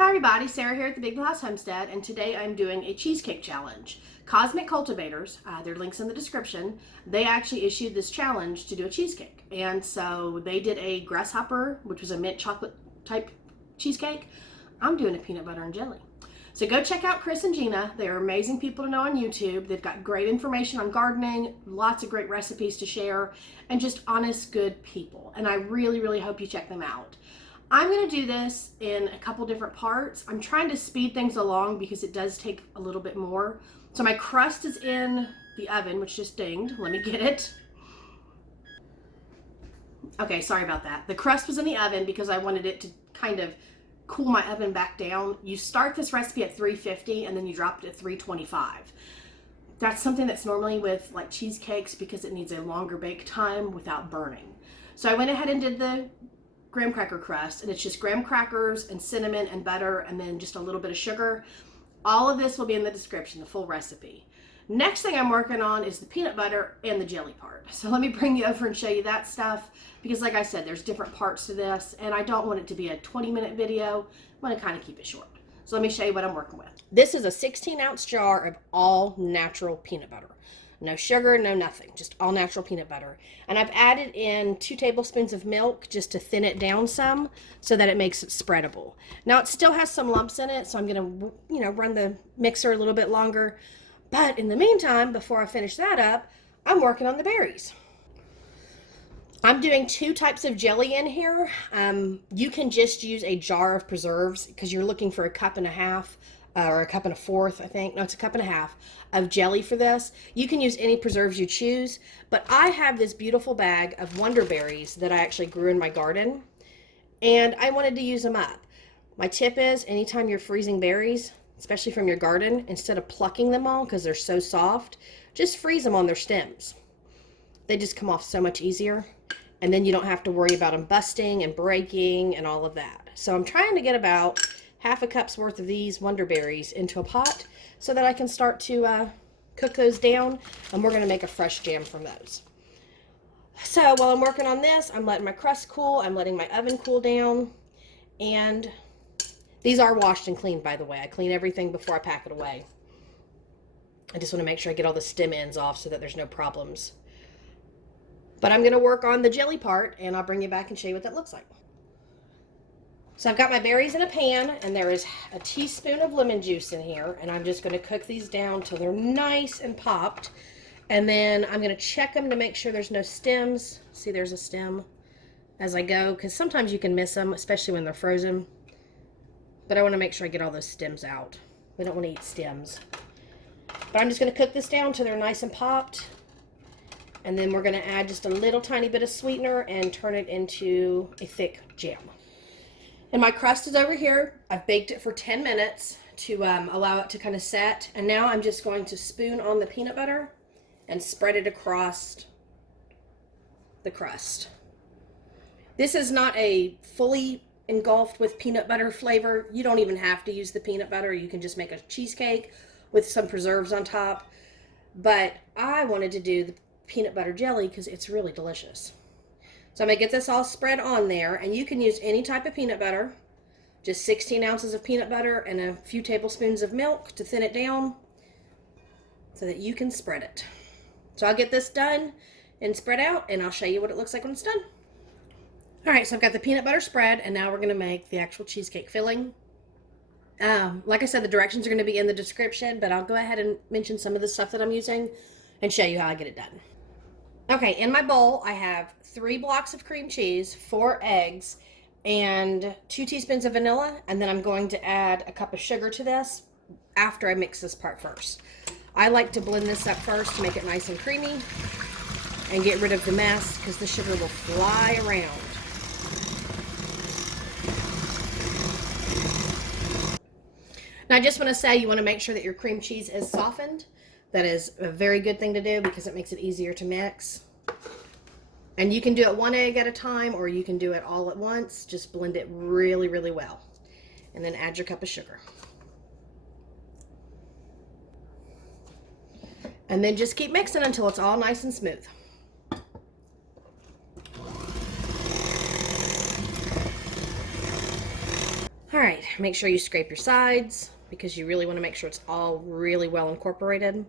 Hi everybody, Sarah here at the Big Blue House Homestead, and today I'm doing a cheesecake challenge. Cosmic Cultivators, their link's in the description, they actually issued this challenge to do a cheesecake. And so they did a grasshopper, which was a mint chocolate type cheesecake. I'm doing a peanut butter and jelly. So go check out Chris and Gina. They are amazing people to know on YouTube. They've got great information on gardening, lots of great recipes to share, and just honest, good people. And I really, really hope you check them out. I'm going to do this in a couple different parts. I'm trying to speed things along because it does take a little bit more. So my crust is in the oven, which just dinged. Let me get it. Okay, sorry about that. The crust was in the oven because I wanted it to kind of cool my oven back down. You start this recipe at 350 and then you drop it at 325. That's something that's normally with like cheesecakes because it needs a longer bake time without burning. So I went ahead and did the graham cracker crust, and it's just graham crackers and cinnamon and butter and then just a little bit of sugar. All of this will be in the description, the full recipe. Next thing I'm working on is the peanut butter and the jelly part. So let me bring you over and show you that stuff because like I said, there's different parts to this and I don't want it to be a 20-minute video. I want to kind of keep it short. So let me show you what I'm working with. This is a 16-ounce jar of all natural peanut butter. No sugar, no nothing, just all natural peanut butter. And I've added in 2 tablespoons of milk just to thin it down some so that it makes it spreadable. Now it still has some lumps in it, so I'm gonna, run the mixer a little bit longer. But in the meantime, before I finish that up, I'm working on the berries. I'm doing 2 types of jelly in here. You can just use a jar of preserves because you're looking for a cup and a half or a cup and a fourth, I think. No, it's a cup and a half of jelly for this. You can use any preserves you choose, but I have this beautiful bag of wonder berries that I actually grew in my garden, and I wanted to use them up. My tip is anytime you're freezing berries, especially from your garden, instead of plucking them all because they're so soft, just freeze them on their stems. They just come off so much easier, and then you don't have to worry about them busting and breaking and all of that. So I'm trying to get about half a cup's worth of these wonder berries into a pot so that I can start to cook those down, and we're going to make a fresh jam from those. So while I'm working on this, I'm letting my crust cool, I'm letting my oven cool down, and these are washed and cleaned, by the way. I clean everything before I pack it away. I just want to make sure I get all the stem ends off so that there's no problems. But I'm going to work on the jelly part, and I'll bring you back and show you what that looks like. So I've got my berries in a pan, and there is a teaspoon of lemon juice in here, and I'm just going to cook these down till they're nice and popped. And then I'm going to check them to make sure there's no stems. See, there's a stem as I go, because sometimes you can miss them, especially when they're frozen. But I want to make sure I get all those stems out. We don't want to eat stems. But I'm just going to cook this down till they're nice and popped. And then we're going to add just a little tiny bit of sweetener and turn it into a thick jam. And my crust is over here. I've baked it for 10 minutes to allow it to kind of set. And now I'm just going to spoon on the peanut butter and spread it across the crust. This is not a fully engulfed with peanut butter flavor. You don't even have to use the peanut butter. You can just make a cheesecake with some preserves on top. But I wanted to do the peanut butter jelly because it's really delicious. So I'm going to get this all spread on there, and you can use any type of peanut butter, just 16 ounces of peanut butter and a few tablespoons of milk to thin it down so that you can spread it. So I'll get this done and spread out, and I'll show you what it looks like when it's done. All right, so I've got the peanut butter spread, and now we're going to make the actual cheesecake filling. Like I said, the directions are going to be in the description, but I'll go ahead and mention some of the stuff that I'm using and show you how I get it done. Okay, in my bowl, I have 3 blocks of cream cheese, 4 eggs, and 2 teaspoons of vanilla, and then I'm going to add a cup of sugar to this after I mix this part first. I like to blend this up first to make it nice and creamy and get rid of the mess because the sugar will fly around. Now I just want to say you want to make sure that your cream cheese is softened. That is a very good thing to do because it makes it easier to mix. And you can do it 1 egg at a time, or you can do it all at once. Just blend it really, really well. And then add your cup of sugar. And then just keep mixing until it's all nice and smooth. right, make sure you scrape your sides because you really want to make sure it's all really well incorporated.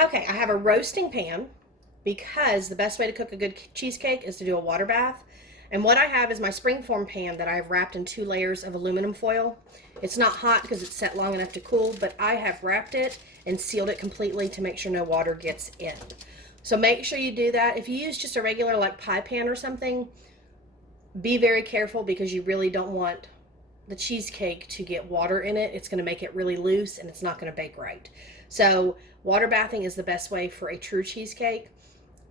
Okay, I have a roasting pan because the best way to cook a good cheesecake is to do a water bath. And what I have is my springform pan that I've wrapped in 2 layers of aluminum foil. It's not hot because it's set long enough to cool, but I have wrapped it and sealed it completely to make sure no water gets in. So make sure you do that. If you use just a regular like pie pan or something, be very careful because you really don't want the cheesecake to get water in it. It's going to make it really loose and it's not going to bake right. So water bathing is the best way for a true cheesecake.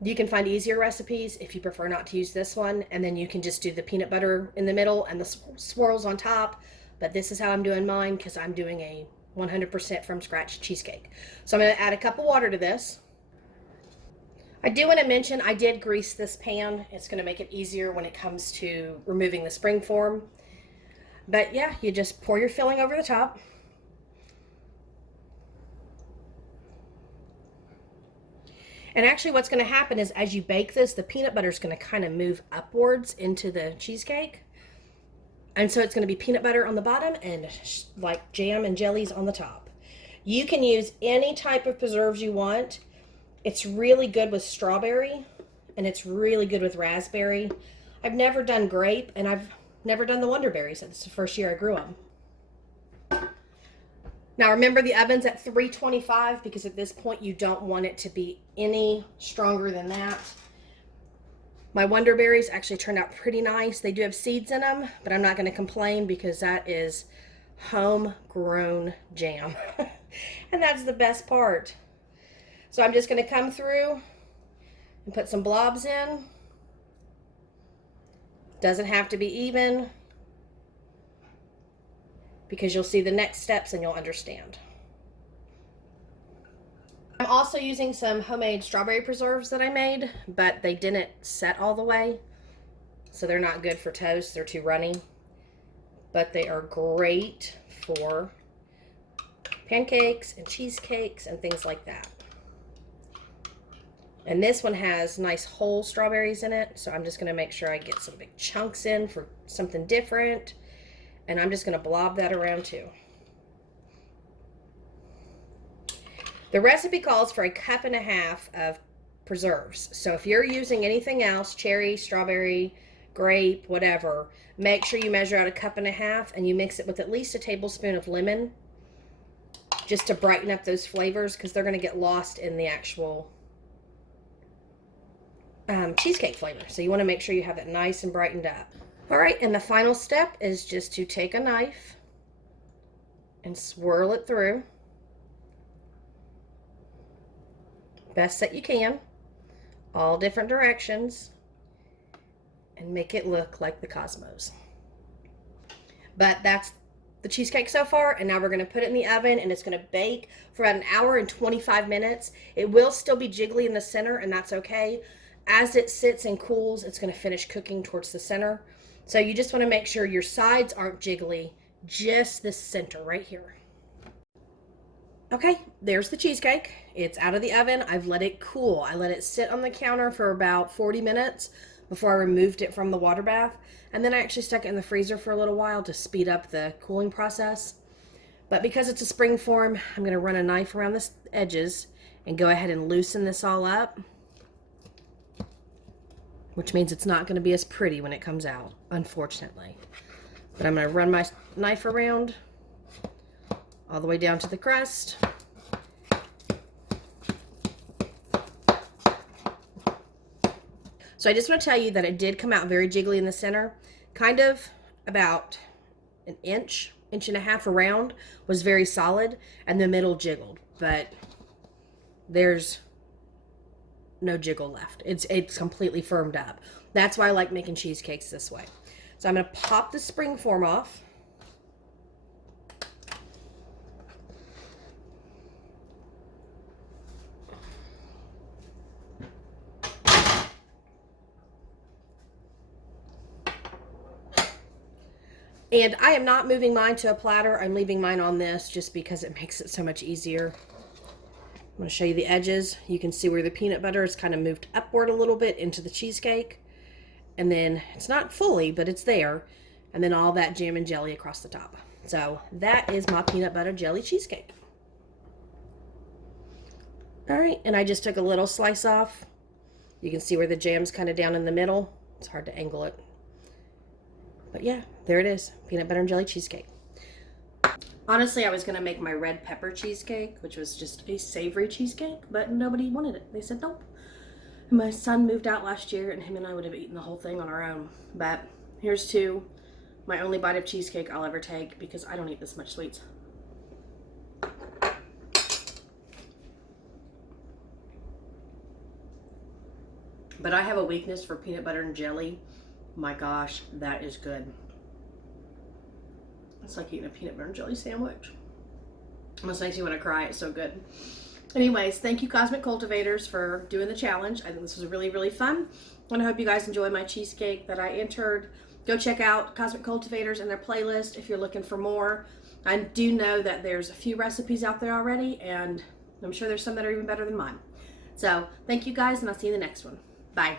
You can find easier recipes if you prefer not to use this one, and then you can just do the peanut butter in the middle and the swirls on top. But this is how I'm doing mine because I'm doing a 100% from scratch cheesecake. So I'm going to add a cup of water to this. I do want to mention I did grease this pan. It's going to make it easier when it comes to removing the springform. But yeah, you just pour your filling over the top. And actually what's going to happen is as you bake this, the peanut butter is going to kind of move upwards into the cheesecake. And so it's going to be peanut butter on the bottom and like jam and jellies on the top. You can use any type of preserves you want. It's really good with strawberry and it's really good with raspberry. I've never done grape and I've never done the Wonder Berries. It's the first year I grew them. Now remember the oven's at 325 because at this point you don't want it to be any stronger than that. My Wonder Berries actually turned out pretty nice. They do have seeds in them, but I'm not going to complain because that is homegrown jam. And that's the best part. So I'm just going to come through and put some blobs in. Doesn't have to be even, because you'll see the next steps and you'll understand. I'm also using some homemade strawberry preserves that I made, but they didn't set all the way, so they're not good for toast. They're too runny, but they are great for pancakes and cheesecakes and things like that. And this one has nice whole strawberries in it, so I'm just going to make sure I get some big chunks in for something different. And I'm just going to blob that around too. The recipe calls for 1.5 cups of preserves. So if you're using anything else, cherry, strawberry, grape, whatever, make sure you measure out 1.5 cups and you mix it with at least a tablespoon of lemon just to brighten up those flavors because they're going to get lost in the actual cheesecake flavor. So you want to make sure you have it nice and brightened up. All right, and the final step is just to take a knife and swirl it through best that you can, all different directions, and make it look like the cosmos. But that's the cheesecake so far, and now we're going to put it in the oven and it's going to bake for about 1 hour and 25 minutes. It will still be jiggly in the center, and that's okay. As it sits and cools, it's going to finish cooking towards the center. So you just want to make sure your sides aren't jiggly, just the center right here. Okay, there's the cheesecake. It's out of the oven. I've let it cool. I let it sit on the counter for about 40 minutes before I removed it from the water bath. And then I actually stuck it in the freezer for a little while to speed up the cooling process. But because it's a spring form, I'm going to run a knife around the edges and go ahead and loosen this all up, which means it's not going to be as pretty when it comes out, unfortunately. But I'm going to run my knife around all the way down to the crust. So I just want to tell you that it did come out very jiggly in the center. Kind of about an inch, 1.5 inches around was very solid, and the middle jiggled. But there's no jiggle left. It's completely firmed up. That's why I like making cheesecakes this way. So I'm going to pop the spring form off. And I am not moving mine to a platter. I'm leaving mine on this just because it makes it so much easier. I'm going to show you the edges. You can see where the peanut butter is kind of moved upward a little bit into the cheesecake. And then it's not fully, but it's there. And then all that jam and jelly across the top. So that is my peanut butter jelly cheesecake. All right, and I just took a little slice off. You can see where the jam's kind of down in the middle. It's hard to angle it. But yeah, there it is, peanut butter and jelly cheesecake. Honestly, I was gonna make my red pepper cheesecake, which was just a savory cheesecake, but nobody wanted it. They said nope. And my son moved out last year and him and I would have eaten the whole thing on our own. But here's to my only bite of cheesecake I'll ever take because I don't eat this much sweets. But I have a weakness for peanut butter and jelly. My gosh, that is good. It's like eating a peanut butter and jelly sandwich. Almost makes me want to cry. It's so good. Anyways, thank you Cosmic Cultivators for doing the challenge. I think this was really, really fun. And I hope you guys enjoy my cheesecake that I entered. Go check out Cosmic Cultivators and their playlist if you're looking for more. I do know that there's a few recipes out there already, and I'm sure there's some that are even better than mine. So thank you guys, and I'll see you in the next one. Bye.